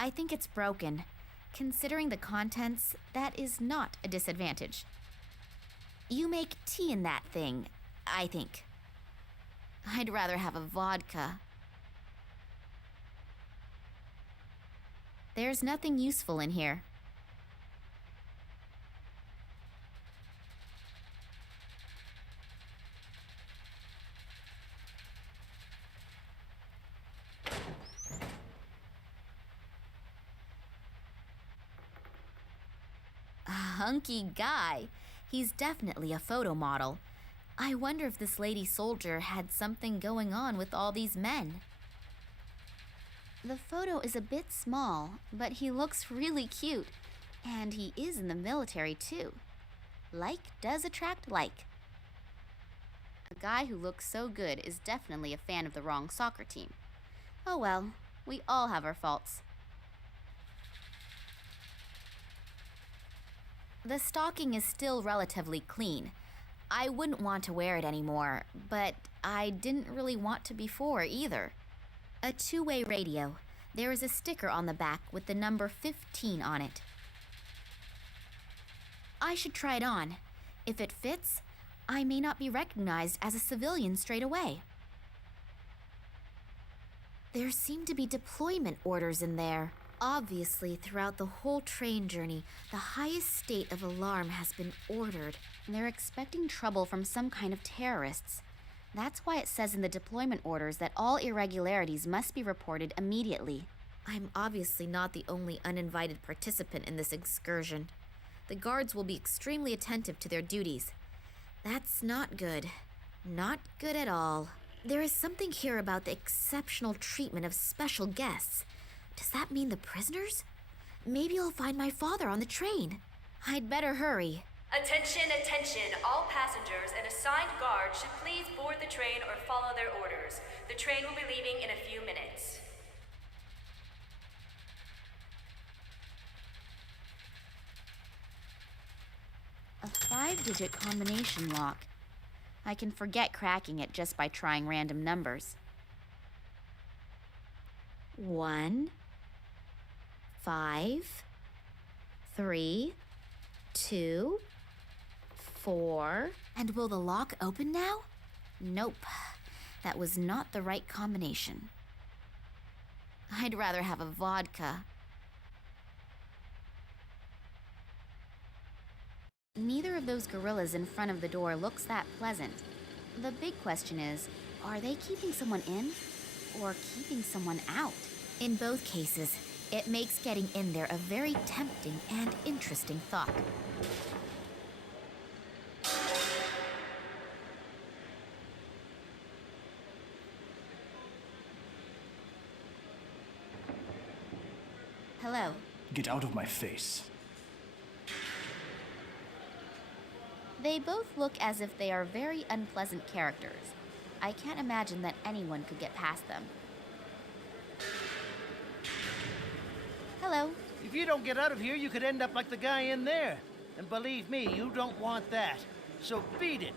I think it's broken. Considering the contents, that is not a disadvantage. You make tea in that thing, I think. I'd rather have a vodka. There's nothing useful in here. A hunky guy. He's definitely a photo model. I wonder if this lady soldier had something going on with all these men. The photo is a bit small, but he looks really cute. And he is in the military too. Like does attract like. A guy who looks so good is definitely a fan of the wrong soccer team. Oh well, we all have our faults. The stocking is still relatively clean. I wouldn't want to wear it anymore, but I didn't really want to before either. A two-way radio. There is a sticker on the back with the number 15 on it. I should try it on. If it fits, I may not be recognized as a civilian straight away. There seem to be deployment orders in there. Obviously, throughout the whole train journey, the highest state of alarm has been ordered. They're expecting trouble from some kind of terrorists. That's why it says in the deployment orders that all irregularities must be reported immediately. I'm obviously not the only uninvited participant in this excursion. The guards will be extremely attentive to their duties. That's not good. Not good at all. There is something here about the exceptional treatment of special guests. Does that mean the prisoners? Maybe I'll find my father on the train. I'd better hurry. Attention, attention! All passengers and assigned guards should please board the train or follow their orders. The train will be leaving in a few minutes. A 5-digit combination lock. I can forget cracking it just by trying random numbers. 1, 5, 3, 2, 4. And will the lock open now? Nope. That was not the right combination. I'd rather have a vodka. Neither of those gorillas in front of the door looks that pleasant. The big question is, are they keeping someone in or keeping someone out? In both cases, it makes getting in there a very tempting and interesting thought. Hello. Get out of my face. They both look as if they are very unpleasant characters. I can't imagine that anyone could get past them. Hello. If you don't get out of here, you could end up like the guy in there. And believe me, you don't want that. So beat it.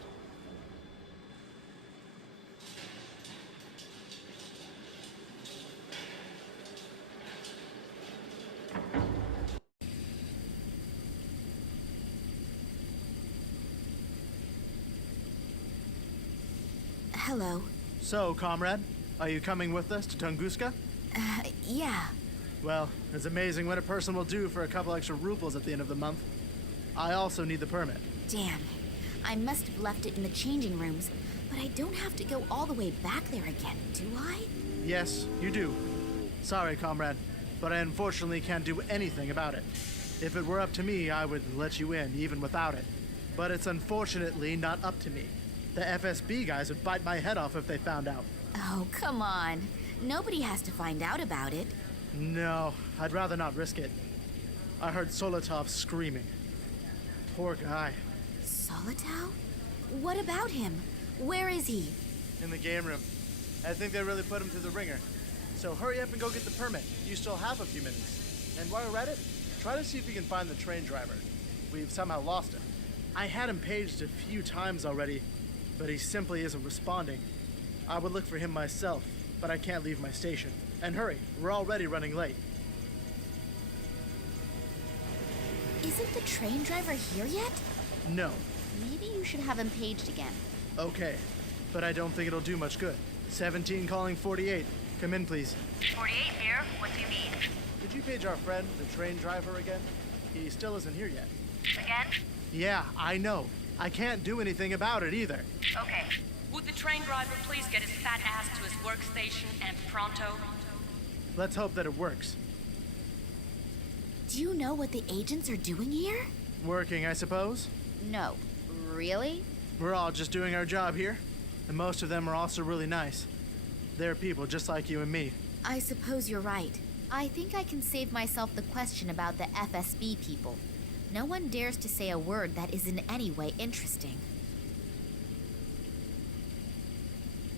Hello. So, comrade, are you coming with us to Tunguska? Yeah. Well, it's amazing what a person will do for a couple extra rubles at the end of the month. I also need the permit. Damn. I must have left it in the changing rooms, but I don't have to go all the way back there again, do I? Yes, you do. Sorry, comrade, but I unfortunately can't do anything about it. If it were up to me, I would let you in, even without it. But it's unfortunately not up to me. The FSB guys would bite my head off if they found out. Oh, come on. Nobody has to find out about it. No, I'd rather not risk it. I heard Solotov screaming. Poor guy. Solotov? What about him? Where is he? In the game room. I think they really put him through the ringer. So hurry up and go get the permit. You still have a few minutes. And while you're at it, try to see if you can find the train driver. We've somehow lost him. I had him paged a few times already, but he simply isn't responding. I would look for him myself, but I can't leave my station. And hurry, we're already running late. Isn't the train driver here yet? No. Maybe you should have him paged again. Okay. But I don't think it'll do much good. 17 calling 48. Come in, please. 48 here. What do you need? Could you page our friend, the train driver, again? He still isn't here yet. Again? Yeah, I know. I can't do anything about it either. Okay. Would the train driver please get his fat ass to his workstation and pronto? Let's hope that it works. Do you know what the agents are doing here? Working, I suppose? No. Really? We're all just doing our job here. And most of them are also really nice. They're people just like you and me. I suppose you're right. I think I can save myself the question about the FSB people. No one dares to say a word that is in any way interesting.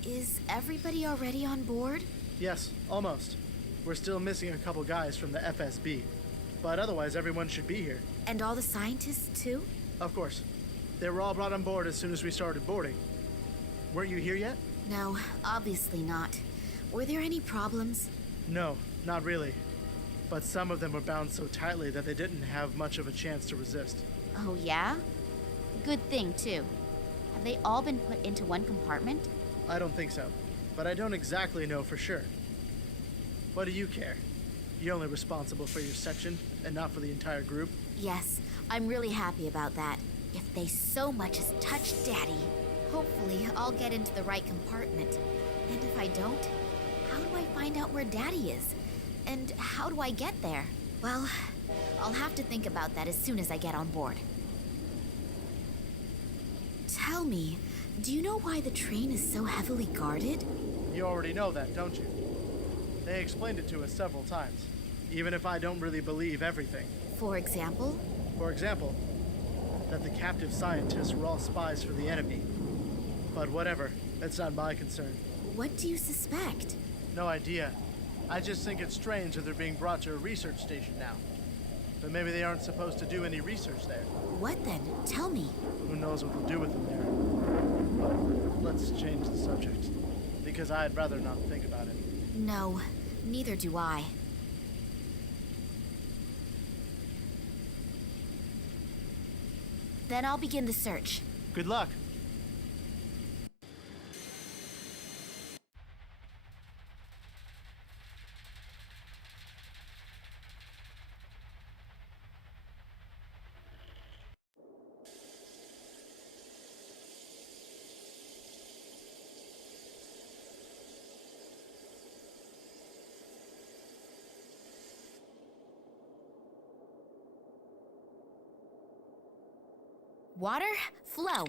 Is everybody already on board? Yes, almost. We're still missing a couple guys from the FSB. But otherwise, everyone should be here. And all the scientists, too? Of course. They were all brought on board as soon as we started boarding. Weren't you here yet? No, obviously not. Were there any problems? No, not really. But some of them were bound so tightly that they didn't have much of a chance to resist. Oh, yeah? Good thing, too. Have they all been put into one compartment? I don't think so. But I don't exactly know for sure. What do you care? You're only responsible for your section and not for the entire group. Yes, I'm really happy about that. If they so much as touch Daddy, hopefully I'll get into the right compartment. And if I don't, how do I find out where Daddy is? And how do I get there? Well, I'll have to think about that as soon as I get on board. Tell me, do you know why the train is so heavily guarded? You already know that, don't you? They explained it to us several times, even if I don't really believe everything. For example? For example, that the captive scientists were all spies for the enemy. But whatever, that's not my concern. What do you suspect? No idea. I just think it's strange that they're being brought to a research station now. But maybe they aren't supposed to do any research there. What then? Tell me. Who knows what they'll do with them there. But let's change the subject, because I'd rather not think about it. No, neither do I. Then I'll begin the search. Good luck. Water, flow.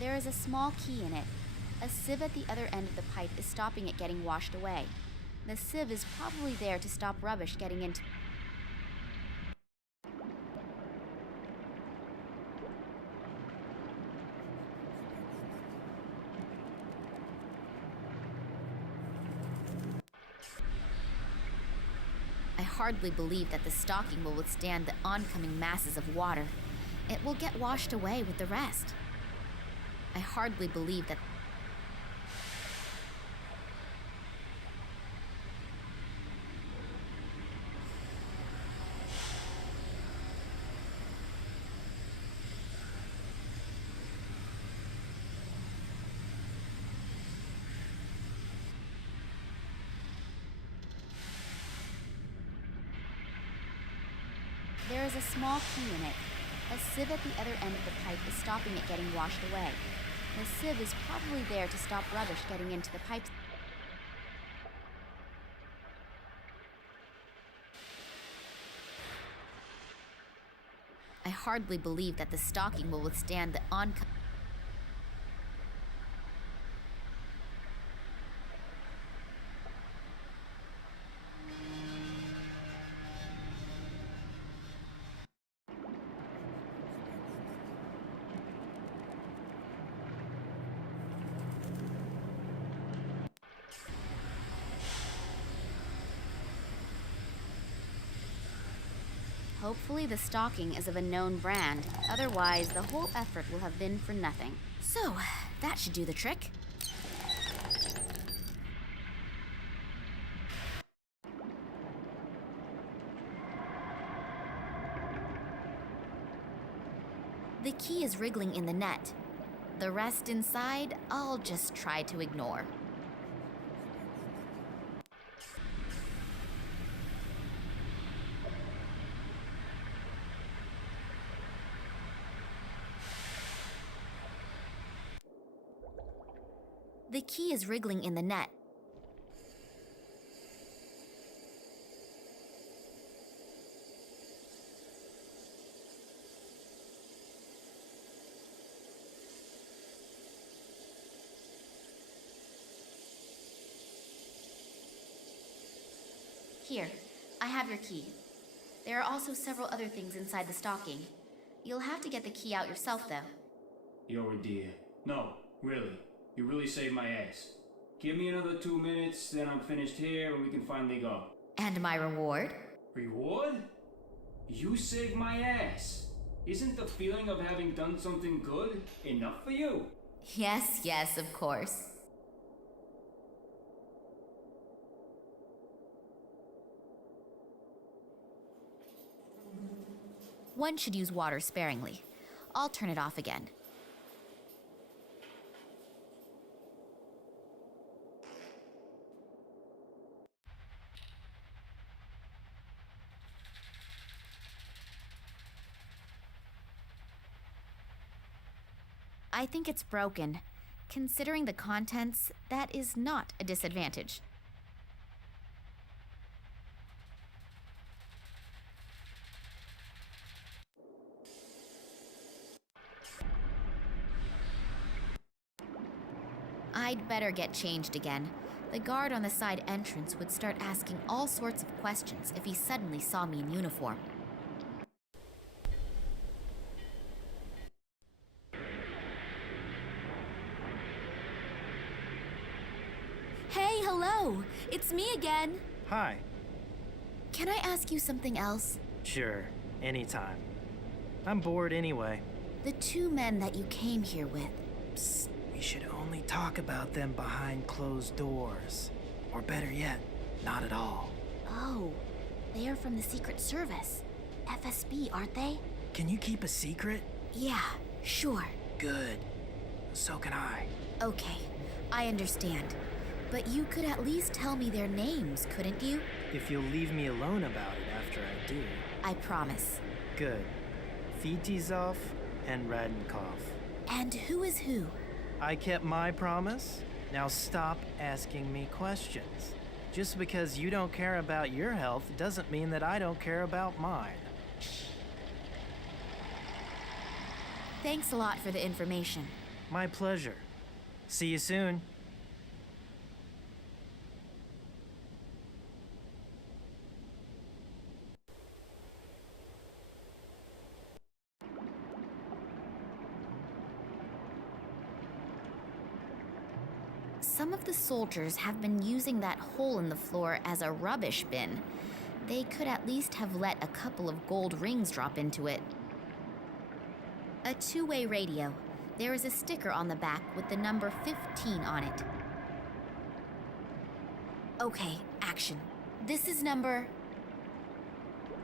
There is a small key in it. A sieve at the other end of the pipe is stopping it getting washed away. The sieve is probably there to stop rubbish getting into... I hardly believe that the stocking will withstand the oncoming masses of water. It will get washed away with the rest. I hardly believe that... There is a small key in it. A sieve at the other end of the pipe is stopping it getting washed away. The sieve is probably there to stop rubbish getting into the pipes. I hardly believe that the stocking will withstand the oncoming... Hopefully the stocking is of a known brand. Otherwise, the whole effort will have been for nothing. So, that should do the trick. The key is wriggling in the net. The rest inside, I'll just try to ignore. The key is wriggling in the net. Here, I have your key. There are also several other things inside the stocking. You'll have to get the key out yourself, though. You're a dear. No, really. You really saved my ass. Give me another 2 minutes, then I'm finished here and we can finally go. And my reward? Reward? You saved my ass. Isn't the feeling of having done something good enough for you? Yes, of course. One should use water sparingly. I'll turn it off again. I think it's broken. Considering the contents, that is not a disadvantage. I'd better get changed again. The guard on the side entrance would start asking all sorts of questions if he suddenly saw me in uniform. Hey, hello! It's me again! Hi. Can I ask you something else? Sure, anytime. I'm bored anyway. The two men that you came here with. Psst, we should only talk about them behind closed doors. Or better yet, not at all. Oh, they are from the Secret Service. FSB, aren't they? Can you keep a secret? Yeah, sure. Good. So can I. Okay, I understand. But you could at least tell me their names, couldn't you? If you'll leave me alone about it after I do. I promise. Good. Fitizov and Radenkov. And who is who? I kept my promise. Now stop asking me questions. Just because you don't care about your health doesn't mean that I don't care about mine. Thanks a lot for the information. My pleasure. See you soon. Some of the soldiers have been using that hole in the floor as a rubbish bin. They could at least have let a couple of gold rings drop into it. A two-way radio. There is a sticker on the back with the number 15 on it. Okay, action. This is number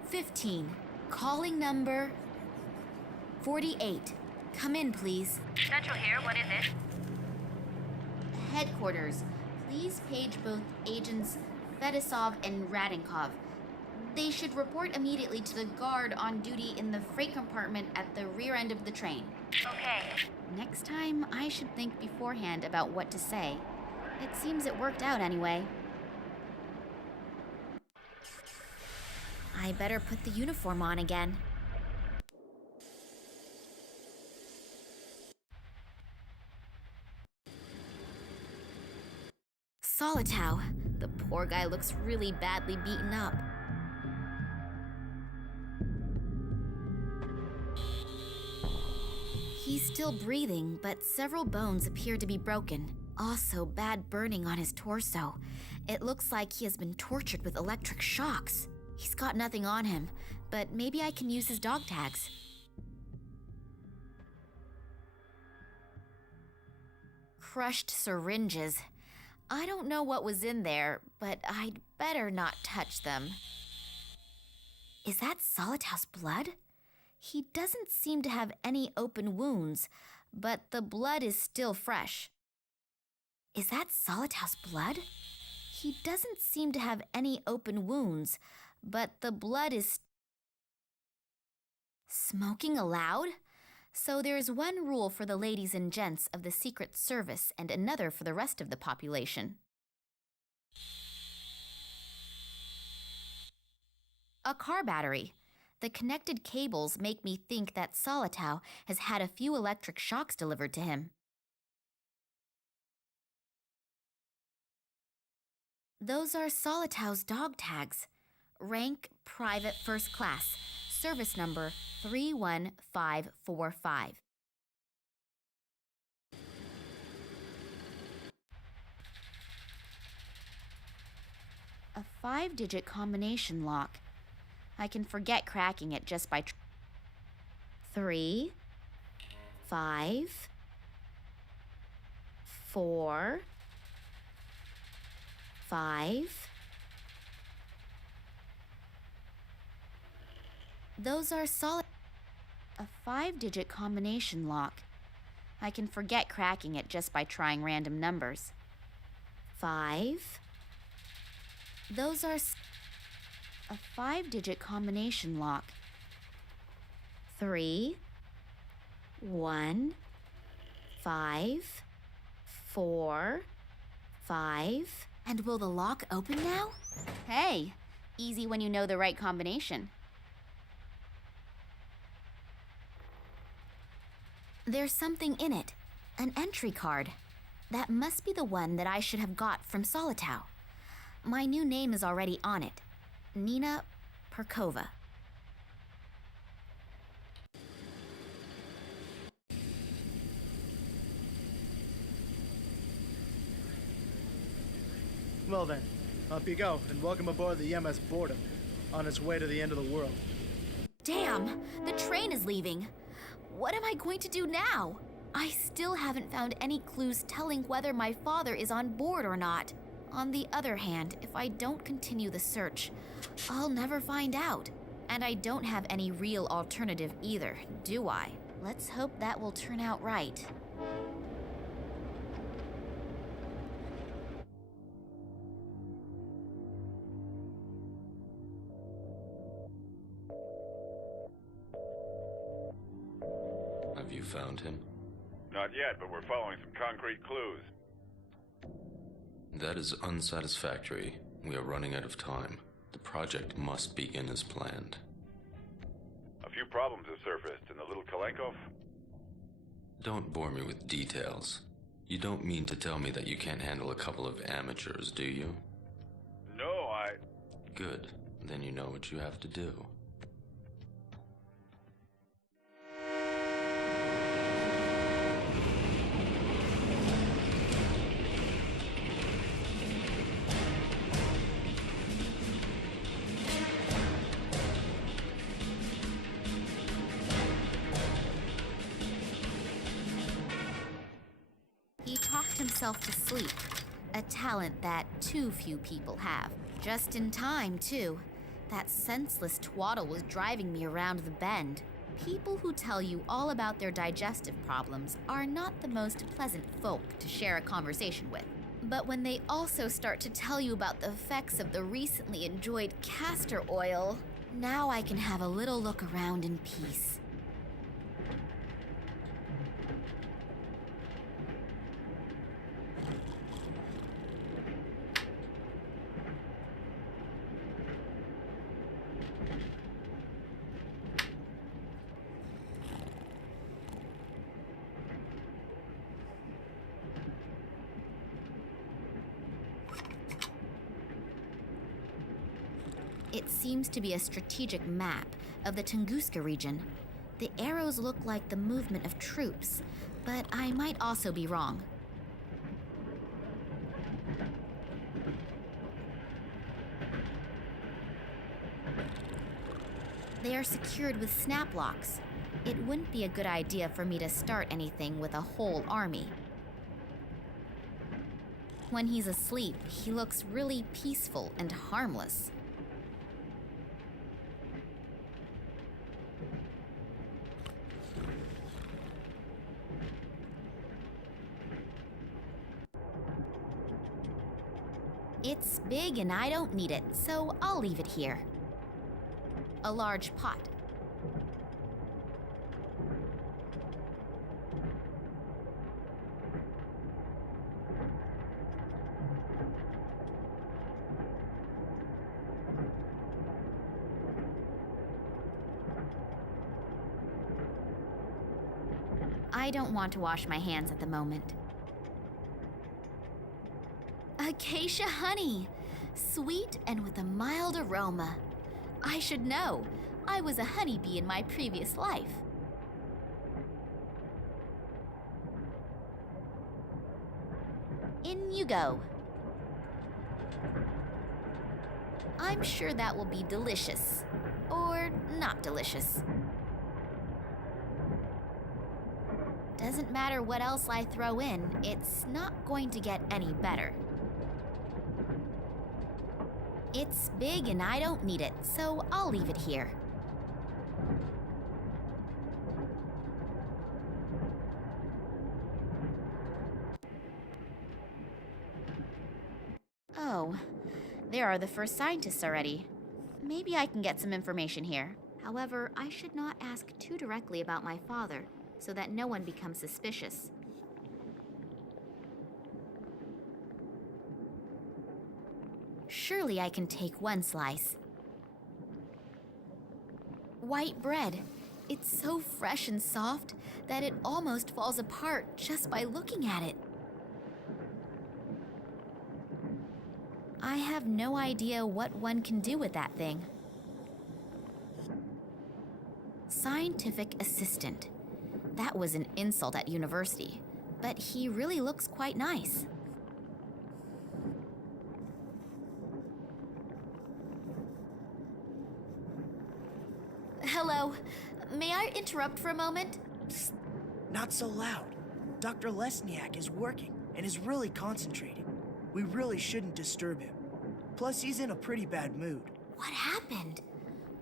15. Calling number 48. Come in, please. Central here, what is it? Headquarters. Please page both agents Fedosov and Radenkov. They should report immediately to the guard on duty in the freight compartment at the rear end of the train. Okay. Next time, I should think beforehand about what to say. It seems it worked out anyway. I better put the uniform on again. Solitow. The poor guy looks really badly beaten up. He's still breathing, but several bones appear to be broken. Also, bad burning on his torso. It looks like he has been tortured with electric shocks. He's got nothing on him. but maybe I can use his dog tags. Crushed syringes. I don't know what was in there, but I'd better not touch them. Is that Solitau's blood? He doesn't seem to have any open wounds, but the blood is still fresh. Is that Solitau's blood? He doesn't seem to have any open wounds, but the blood is... Smoking aloud? So there's one rule for the ladies and gents of the Secret Service and another for the rest of the population. A car battery. The connected cables make me think that Solitau has had a few electric shocks delivered to him. Those are Solitau's dog tags. Rank Private First Class. Service number 31545. A 5-digit combination lock. I can forget cracking it just by 3, 5, 4, 5. Those are solid. A 5-digit combination lock. I can forget cracking it just by trying random numbers. 5. Those are a 5-digit combination lock. 3, 1, 5, 4, 5. And will the lock open now? Hey, easy when you know the right combination. There's something in it, an entry card. That must be the one that I should have got from Solitau. My new name is already on it, Nina Perkova. Well then, up you go, and welcome aboard the MS Boredom, on its way to the end of the world. Damn, the train is leaving. What am I going to do now? I still haven't found any clues telling whether my father is on board or not. On the other hand, if I don't continue the search, I'll never find out. And I don't have any real alternative either, do I? Let's hope that will turn out right. Have you found him? Not yet, but we're following some concrete clues. That is unsatisfactory. We are running out of time. The project must begin as planned. A few problems have surfaced in the little Kalenkov. Don't bore me with details. You don't mean to tell me that you can't handle a couple of amateurs, do you? No, Good. Then you know what you have to do. He talked himself to sleep, a talent that too few people have. Just in time, too. That senseless twaddle was driving me around the bend. People who tell you all about their digestive problems are not the most pleasant folk to share a conversation with. But when they also start to tell you about the effects of the recently enjoyed castor oil, now I can have a little look around in peace. It seems to be a strategic map of the Tunguska region. The arrows look like the movement of troops, but I might also be wrong. They are secured with snap locks. It wouldn't be a good idea for me to start anything with a whole army. When he's asleep, he looks really peaceful and harmless. It's big and I don't need it, so I'll leave it here. A large pot. I don't want to wash my hands at the moment. Acacia honey! Sweet and with a mild aroma. I should know. I was a honeybee in my previous life. In you go. I'm sure that will be delicious. Or not delicious. Doesn't matter what else I throw in, it's not going to get any better. It's big and I don't need it, so I'll leave it here. Oh, there are the first scientists already. Maybe I can get some information here. However, I should not ask too directly about my father, so that no one becomes suspicious. Surely I can take one slice. White bread. It's so fresh and soft that it almost falls apart just by looking at it. I have no idea what one can do with that thing. Scientific assistant. That was an insult at university, but he really looks quite nice. Hello. May I interrupt for a moment? Psst. Not so loud. Dr. Lesniak is working and is really concentrating. We really shouldn't disturb him. Plus, he's in a pretty bad mood. What happened?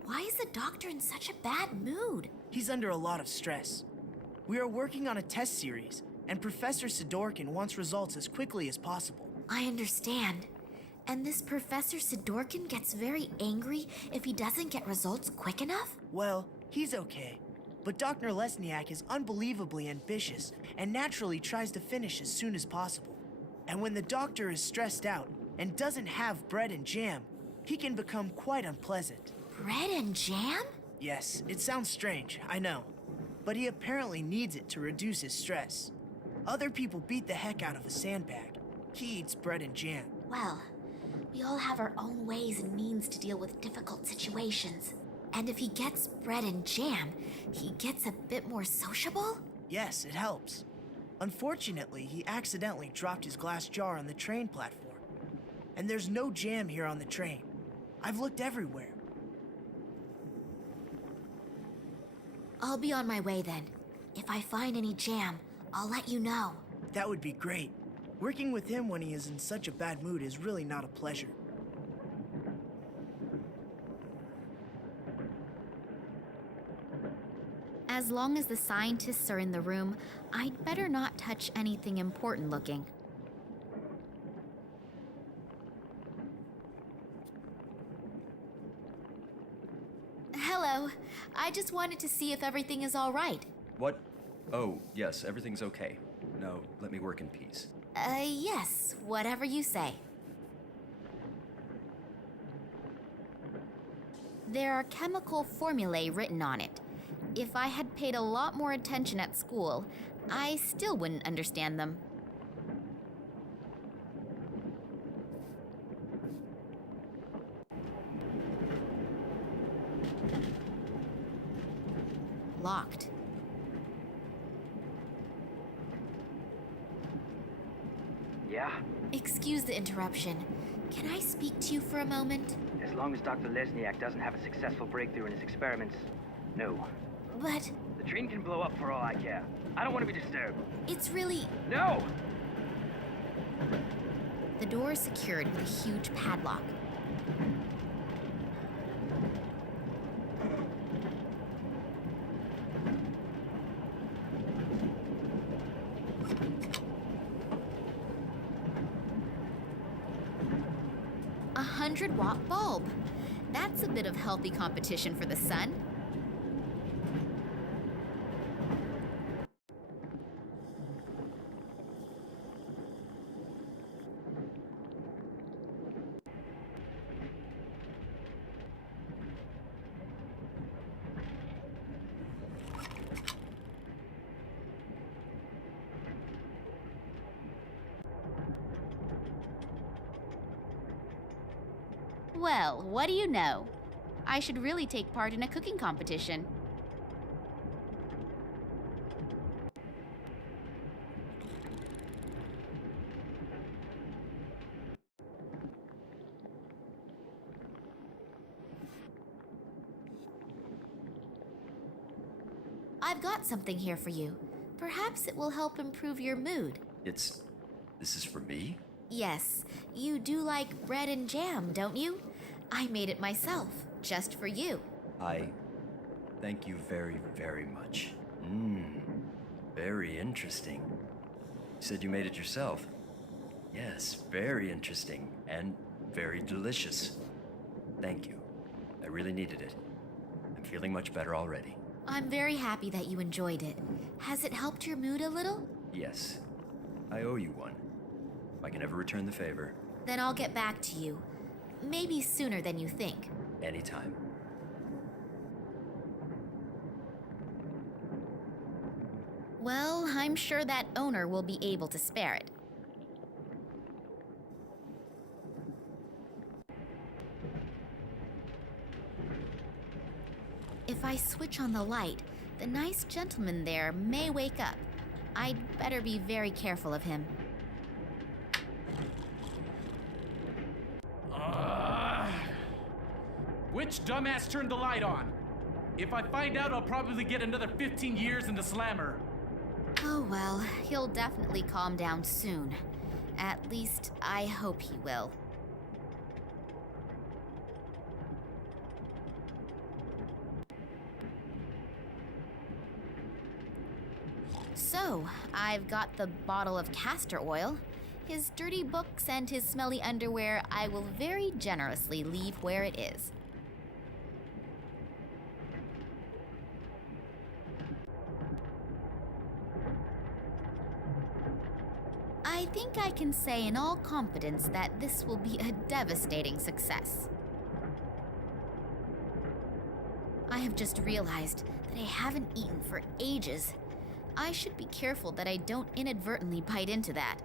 Why is the doctor in such a bad mood? He's under a lot of stress. We are working on a test series, and Professor Sidorkin wants results as quickly as possible. I understand. And this Professor Sidorkin gets very angry if he doesn't get results quick enough? Well, he's okay. But Dr. Lesniak is unbelievably ambitious and naturally tries to finish as soon as possible. And when the doctor is stressed out and doesn't have bread and jam, he can become quite unpleasant. Bread and jam? Yes, it sounds strange, I know. But he apparently needs it to reduce his stress. Other people beat the heck out of a sandbag. He eats bread and jam. Well, we all have our own ways and means to deal with difficult situations. And if he gets bread and jam, he gets a bit more sociable? Yes, it helps. Unfortunately, he accidentally dropped his glass jar on the train platform. And there's no jam here on the train. I've looked everywhere. I'll be on my way then. If I find any jam, I'll let you know. That would be great. Working with him when he is in such a bad mood is really not a pleasure. As long as the scientists are in the room, I'd better not touch anything important looking. Hello. I just wanted to see if everything is all right. What? Oh, yes, everything's okay. No, let me work in peace. Yes, whatever you say. There are chemical formulae written on it. If I had paid a lot more attention at school, I still wouldn't understand them. Locked. Yeah? Excuse the interruption. Can I speak to you for a moment? As long as Dr. Lesniak doesn't have a successful breakthrough in his experiments, no. But The train can blow up for all I care. I don't want to be disturbed. it's really... No! The door is secured with a huge padlock. A 100-watt bulb. That's a bit of healthy competition for the sun. Well, what do you know? I should really take part in a cooking competition. I've got something here for you. Perhaps it will help improve your mood. This is for me? Yes, you do like bread and jam, don't you? I made it myself, just for you. I thank you very, very much. Very interesting. You said you made it yourself. Yes, very interesting and very delicious. Thank you. I really needed it. I'm feeling much better already. I'm very happy that you enjoyed it. Has it helped your mood a little? Yes. I owe you one. If I can ever return the favor. Then I'll get back to you. Maybe sooner than you think. Anytime. Well, I'm sure that owner will be able to spare it. If I switch on the light, the nice gentleman there may wake up. I'd better be very careful of him. Which dumbass turned the light on? If I find out, I'll probably get another 15 years in the slammer. Oh well, he'll definitely calm down soon. At least, I hope he will. So, I've got the bottle of castor oil. His dirty books and his smelly underwear I will very generously leave where it is. I think I can say in all confidence that this will be a devastating success. I have just realized that I haven't eaten for ages. I should be careful that I don't inadvertently bite into that.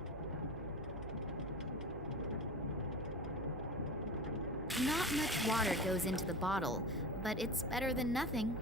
Not much water goes into the bottle, but it's better than nothing.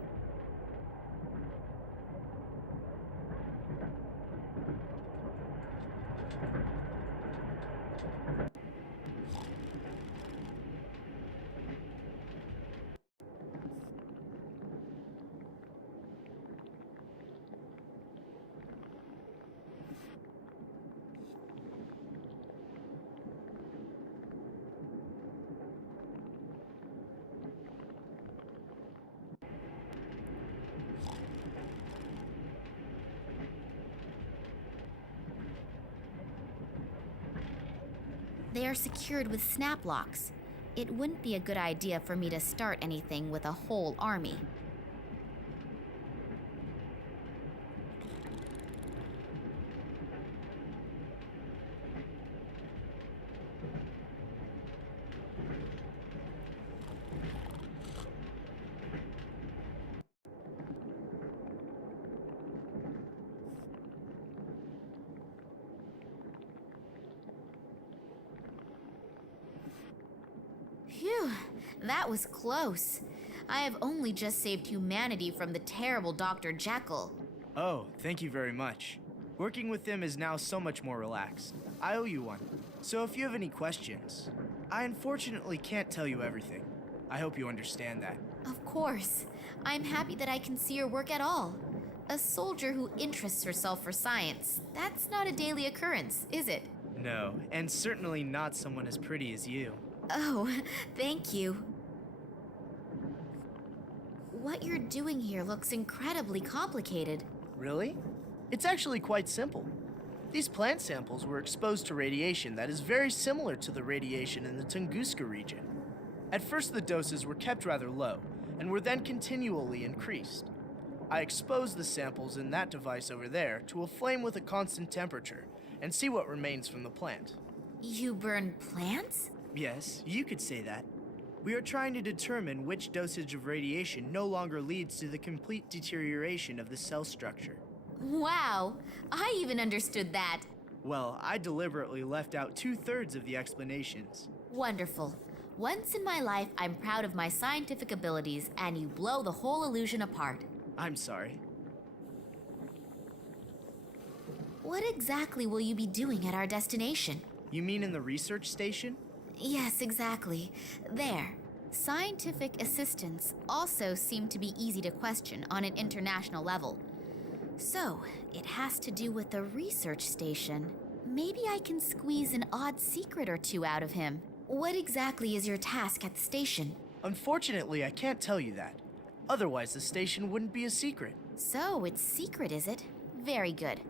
They are secured with snap locks. It wouldn't be a good idea for me to start anything with a whole army. Phew, that was close. I have only just saved humanity from the terrible Dr. Jekyll. Oh, thank you very much. Working with him is now so much more relaxed. I owe you one. So if you have any questions... I unfortunately can't tell you everything. I hope you understand that. Of course. I'm happy that I can see your work at all. A soldier who interests herself for science, that's not a daily occurrence, is it? No, and certainly not someone as pretty as you. Oh, thank you. What you're doing here looks incredibly complicated. Really? It's actually quite simple. These plant samples were exposed to radiation that is very similar to the radiation in the Tunguska region. At first, the doses were kept rather low, and were then continually increased. I exposed the samples in that device over there to a flame with a constant temperature, and see what remains from the plant. You burn plants? Yes, you could say that. We are trying to determine which dosage of radiation no longer leads to the complete deterioration of the cell structure. Wow, I even understood that. Well, I deliberately left out 2/3 of the explanations. Wonderful. Once in my life, I'm proud of my scientific abilities, and you blow the whole illusion apart. I'm sorry. What exactly will you be doing at our destination? You mean in the research station? Yes, exactly. There. Scientific assistants also seem to be easy to question on an international level. So, it has to do with the research station. Maybe I can squeeze an odd secret or two out of him. What exactly is your task at the station? Unfortunately, I can't tell you that. Otherwise, the station wouldn't be a secret. So, it's secret, is it? Very good.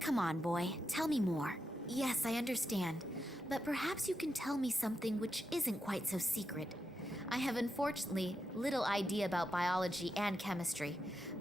Come on, boy, tell me more. Yes, I understand, but perhaps you can tell me something which isn't quite so secret. I have unfortunately little idea about biology and chemistry,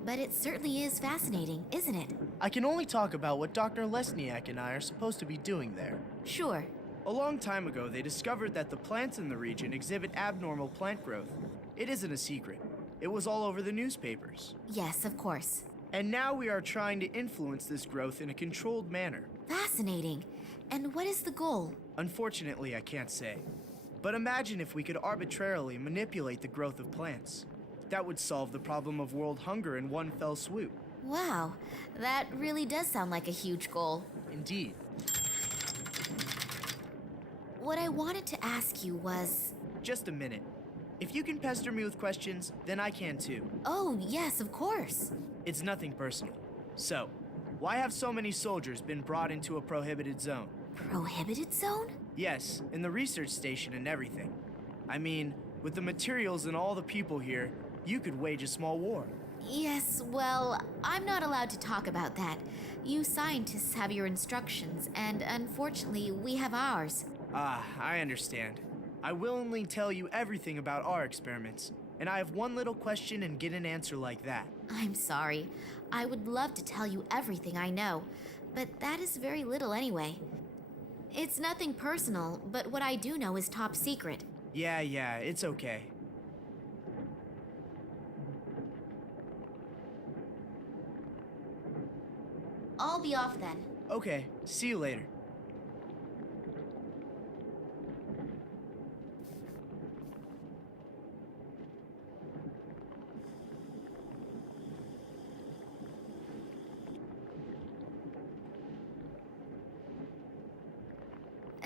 but it certainly is fascinating, isn't it? I can only talk about what Dr. Lesniak and I are supposed to be doing there. Sure. A long time ago, they discovered that the plants in the region exhibit abnormal plant growth. It isn't a secret. It was all over the newspapers. Yes, of course. And now we are trying to influence this growth in a controlled manner. Fascinating. And what is the goal? Unfortunately, I can't say. But imagine if we could arbitrarily manipulate the growth of plants. That would solve the problem of world hunger in one fell swoop. Wow, that really does sound like a huge goal. Indeed. What I wanted to ask you was... Just a minute. If you can pester me with questions, then I can too. Oh, yes, of course. It's nothing personal. So, why have so many soldiers been brought into a prohibited zone? Prohibited zone? Yes, in the research station and everything. I mean, with the materials and all the people here, you could wage a small war. Yes, well, I'm not allowed to talk about that. You scientists have your instructions, and unfortunately, we have ours. Ah, I understand. I willingly tell you everything about our experiments, and I have one little question and get an answer like that. I'm sorry. I would love to tell you everything I know, but that is very little anyway. It's nothing personal, but what I do know is top secret. Yeah, it's okay. I'll be off then. Okay, see you later.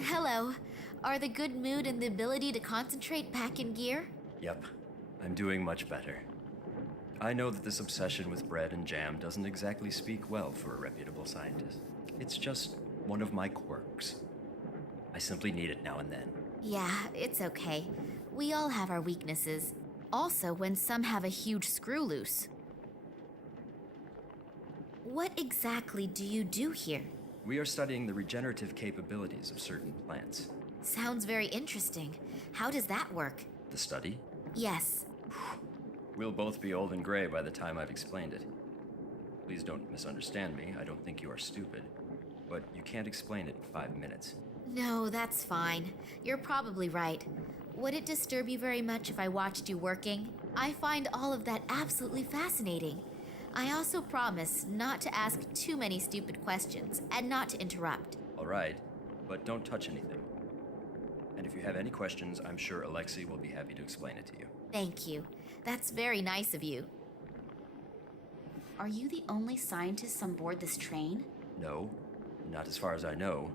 Hello. Are the good mood and the ability to concentrate back in gear? Yep, I'm doing much better. I know that this obsession with bread and jam doesn't exactly speak well for a reputable scientist. It's just one of my quirks. I simply need it now and then. Yeah, it's okay. We all have our weaknesses. Also, when some have a huge screw loose. What exactly do you do here? We are studying the regenerative capabilities of certain plants. Sounds very interesting. How does that work? The study? Yes. We'll both be old and gray by the time I've explained it. Please don't misunderstand me. I don't think you are stupid. But you can't explain it in 5 minutes. No, that's fine. You're probably right. Would it disturb you very much if I watched you working? I find all of that absolutely fascinating. I also promise not to ask too many stupid questions and not to interrupt. All right, but don't touch anything. And if you have any questions, I'm sure Alexei will be happy to explain it to you. Thank you. That's very nice of you. Are you the only scientists on board this train? No, not as far as I know.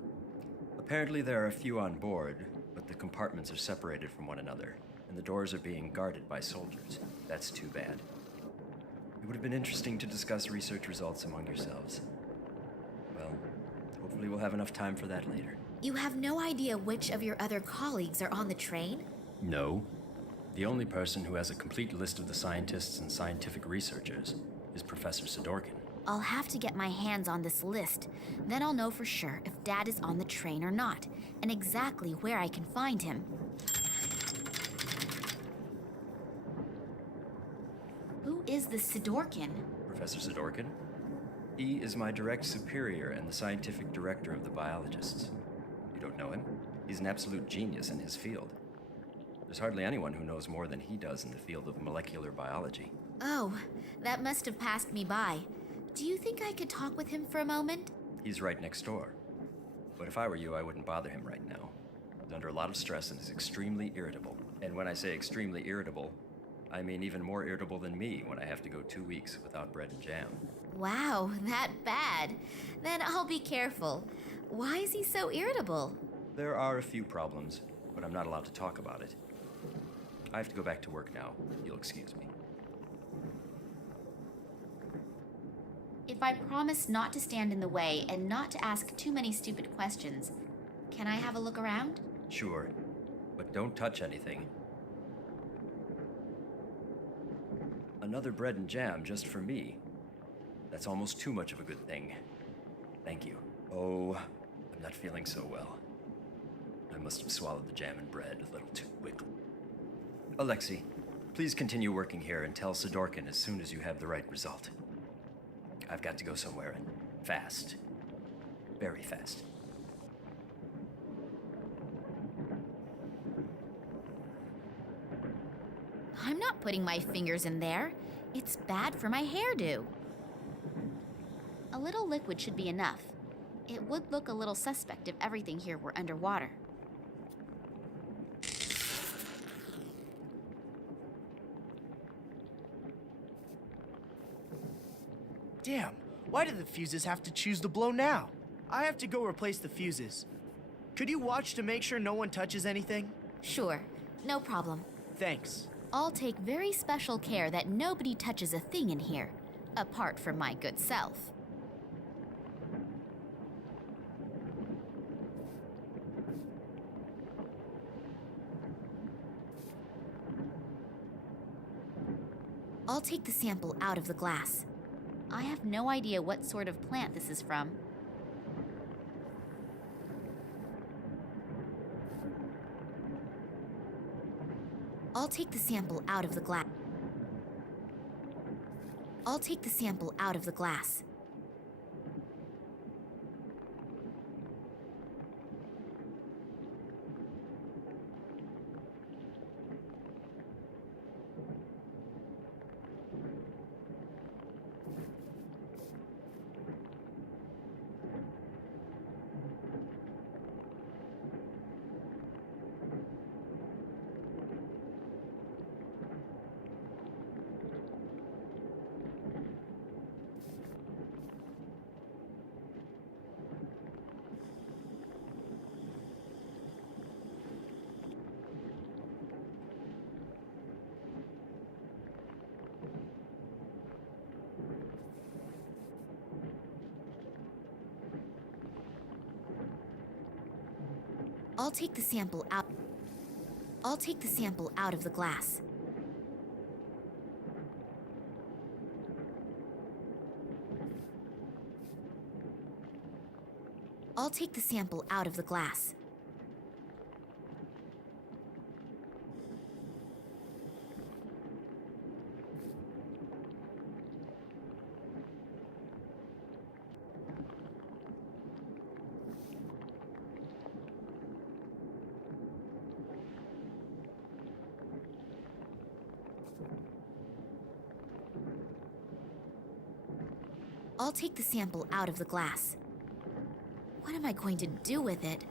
Apparently there are a few on board, but the compartments are separated from one another, and the doors are being guarded by soldiers. That's too bad. It would have been interesting to discuss research results among yourselves. Well, hopefully we'll have enough time for that later. You have no idea which of your other colleagues are on the train? No. The only person who has a complete list of the scientists and scientific researchers is Professor Sidorkin. I'll have to get my hands on this list. Then I'll know for sure if Dad is on the train or not, and exactly where I can find him. Who is this Sidorkin? Professor Sidorkin? He is my direct superior and the scientific director of the biologists. You don't know him? He's an absolute genius in his field. There's hardly anyone who knows more than he does in the field of molecular biology. Oh, that must have passed me by. Do you think I could talk with him for a moment? He's right next door. But if I were you, I wouldn't bother him right now. He's under a lot of stress and is extremely irritable. And when I say extremely irritable, I mean even more irritable than me when I have to go 2 weeks without bread and jam. Wow, that bad. Then I'll be careful. Why is he so irritable? There are a few problems, but I'm not allowed to talk about it. I have to go back to work now. You'll excuse me. If I promise not to stand in the way and not to ask too many stupid questions, can I have a look around? Sure, but don't touch anything. Another bread and jam just for me. That's almost too much of a good thing. Thank you. Oh, I'm not feeling so well. I must have swallowed the jam and bread a little too quickly. Alexei, please continue working here and tell Sidorkin as soon as you have the right result. I've got to go somewhere and fast. Very fast. I'm not putting my fingers in there. It's bad for my hairdo. A little liquid should be enough. It would look a little suspect if everything here were underwater. Damn, why do the fuses have to choose to blow now? I have to go replace the fuses. Could you watch to make sure no one touches anything? Sure, no problem. Thanks. I'll take very special care that nobody touches a thing in here, apart from my good self. I'll take the sample out of the glass. I have no idea what sort of plant this is from. I'll take the sample out of the glass. I'll take the sample out of the glass. I'll take the sample out. I'll take the sample out of the glass. I'll take the sample out of the glass. I'll take the sample out of the glass. What am I going to do with it?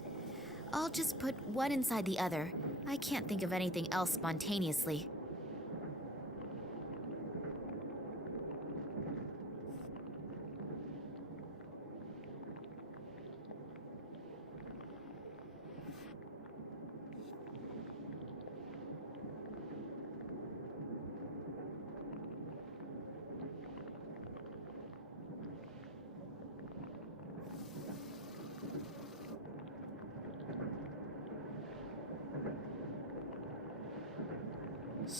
I'll just put one inside the other. I can't think of anything else spontaneously.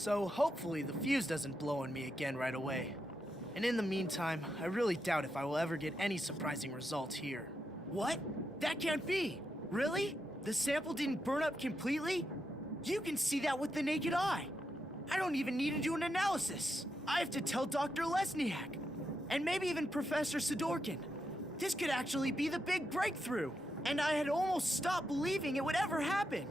So hopefully the fuse doesn't blow on me again right away. And in the meantime, I really doubt if I will ever get any surprising results here. What? That can't be! Really? The sample didn't burn up completely? You can see that with the naked eye. I don't even need to do an analysis. I have to tell Dr. Lesniak. And maybe even Professor Sidorkin. This could actually be the big breakthrough. And I had almost stopped believing it would ever happen.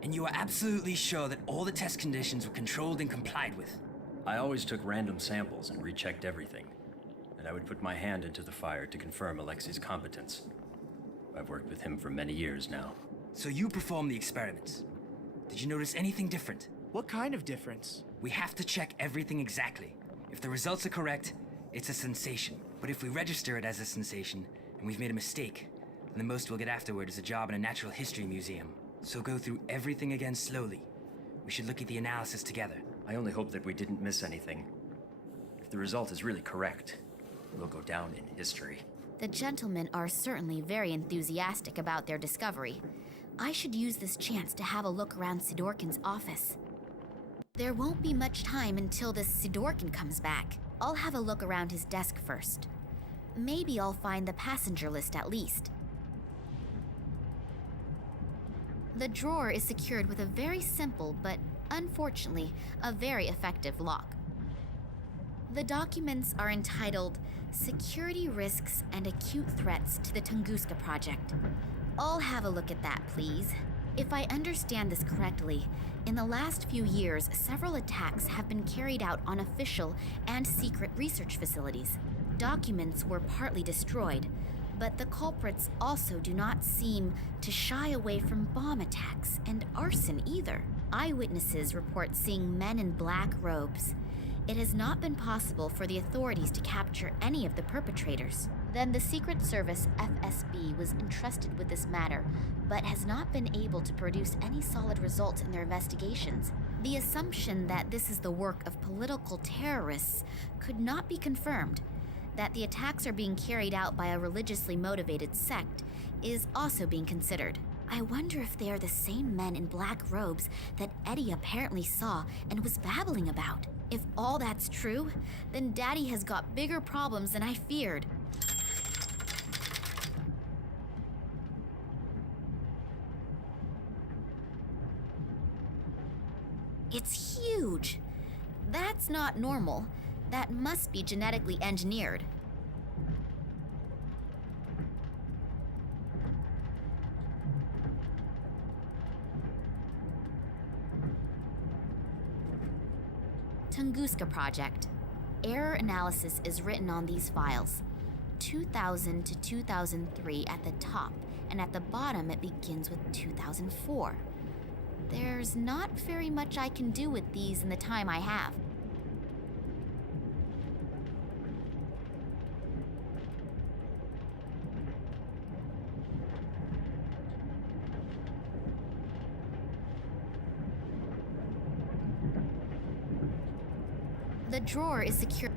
And you are absolutely sure that all the test conditions were controlled and complied with? I always took random samples and rechecked everything. And I would put my hand into the fire to confirm Alexei's competence. I've worked with him for many years now. So you performed the experiments. Did you notice anything different? What kind of difference? We have to check everything exactly. If the results are correct, it's a sensation. But if we register it as a sensation, and we've made a mistake, then the most we'll get afterward is a job in a natural history museum. So go through everything again slowly. We should look at the analysis together. I only hope that we didn't miss anything. If the result is really correct, we'll go down in history. The gentlemen are certainly very enthusiastic about their discovery. I should use this chance to have a look around Sidorkin's office. There won't be much time until this Sidorkin comes back. I'll have a look around his desk first. Maybe I'll find the passenger list at least. The drawer is secured with a very simple, but unfortunately, a very effective lock. The documents are entitled Security Risks and Acute Threats to the Tunguska Project. I'll have a look at that, please. If I understand this correctly, in the last few years, several attacks have been carried out on official and secret research facilities. Documents were partly destroyed, but the culprits also do not seem to shy away from bomb attacks and arson either. Eyewitnesses report seeing men in black robes. It has not been possible for the authorities to capture any of the perpetrators. Then the Secret Service FSB was entrusted with this matter, but has not been able to produce any solid results in their investigations. The assumption that this is the work of political terrorists could not be confirmed. That the attacks are being carried out by a religiously motivated sect is also being considered. I wonder if they are the same men in black robes that Eddie apparently saw and was babbling about. If all that's true, then Daddy has got bigger problems than I feared. It's huge. That's not normal. That must be genetically engineered. Tunguska Project. Error analysis is written on these files. 2000 to 2003 at the top, and at the bottom it begins with 2004. There's not very much I can do with these in the time I have. The drawer is secure.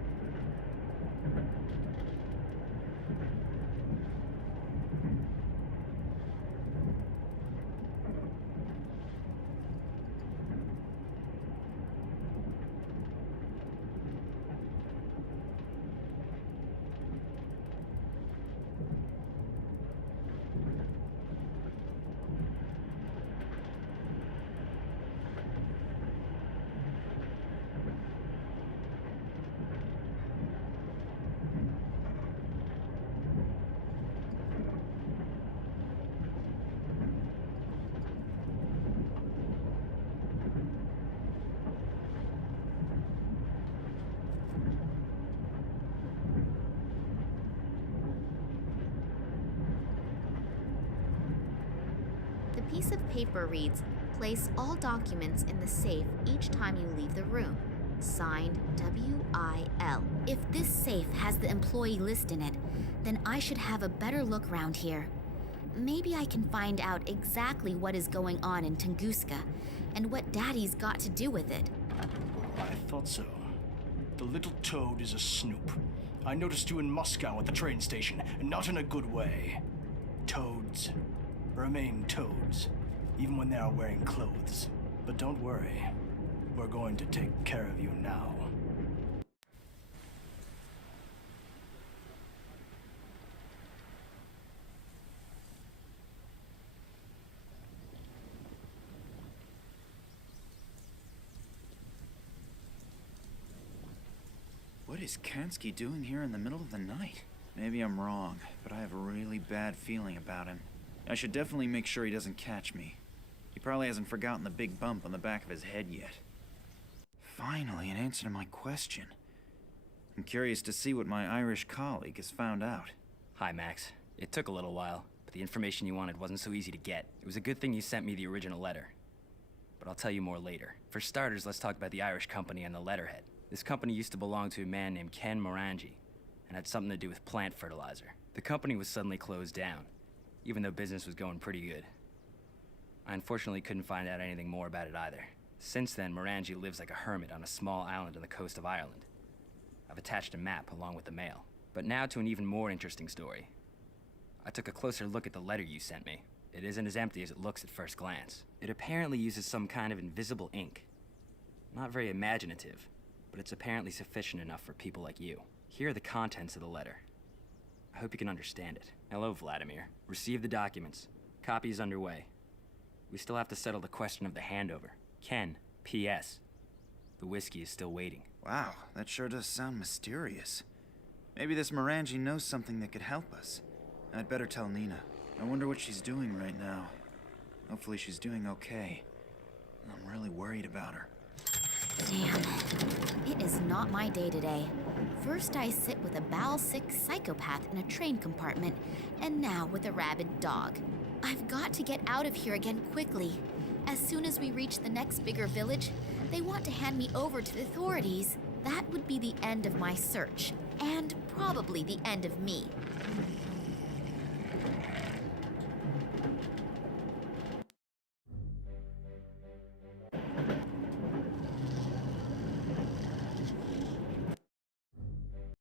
The piece of paper reads, "Place all documents in the safe each time you leave the room. Signed, W.I.L." If this safe has the employee list in it, then I should have a better look around here. Maybe I can find out exactly what is going on in Tunguska and what Daddy's got to do with it. I thought so. The little toad is a snoop. I noticed you in Moscow at the train station, and not in a good way. Toads remain toads, even when they are wearing clothes. But don't worry. We're going to take care of you now. What is Kansky doing here in the middle of the night? Maybe I'm wrong, but I have a really bad feeling about him. I should definitely make sure he doesn't catch me. He probably hasn't forgotten the big bump on the back of his head yet. Finally, an answer to my question. I'm curious to see what my Irish colleague has found out. Hi, Max. It took a little while, but the information you wanted wasn't so easy to get. It was a good thing you sent me the original letter. But I'll tell you more later. For starters, let's talk about the Irish company and the letterhead. This company used to belong to a man named Ken Morangi, and had something to do with plant fertilizer. The company was suddenly closed down, even though business was going pretty good. I unfortunately couldn't find out anything more about it either. Since then, Morangi lives like a hermit on a small island on the coast of Ireland. I've attached a map along with the mail. But now to an even more interesting story. I took a closer look at the letter you sent me. It isn't as empty as it looks at first glance. It apparently uses some kind of invisible ink. Not very imaginative, but it's apparently sufficient enough for people like you. Here are the contents of the letter. I hope you can understand it. Hello, Vladimir. Receive the documents. Copy is underway. We still have to settle the question of the handover. Ken, P.S. The whiskey is still waiting. Wow, that sure does sound mysterious. Maybe this Morangi knows something that could help us. I'd better tell Nina. I wonder what she's doing right now. Hopefully she's doing okay. I'm really worried about her. Damn. It is not my day today. First I sit with a bowel-sick psychopath in a train compartment, and now with a rabid dog. I've got to get out of here again quickly. As soon as we reach the next bigger village, they want to hand me over to the authorities. That would be the end of my search, and probably the end of me.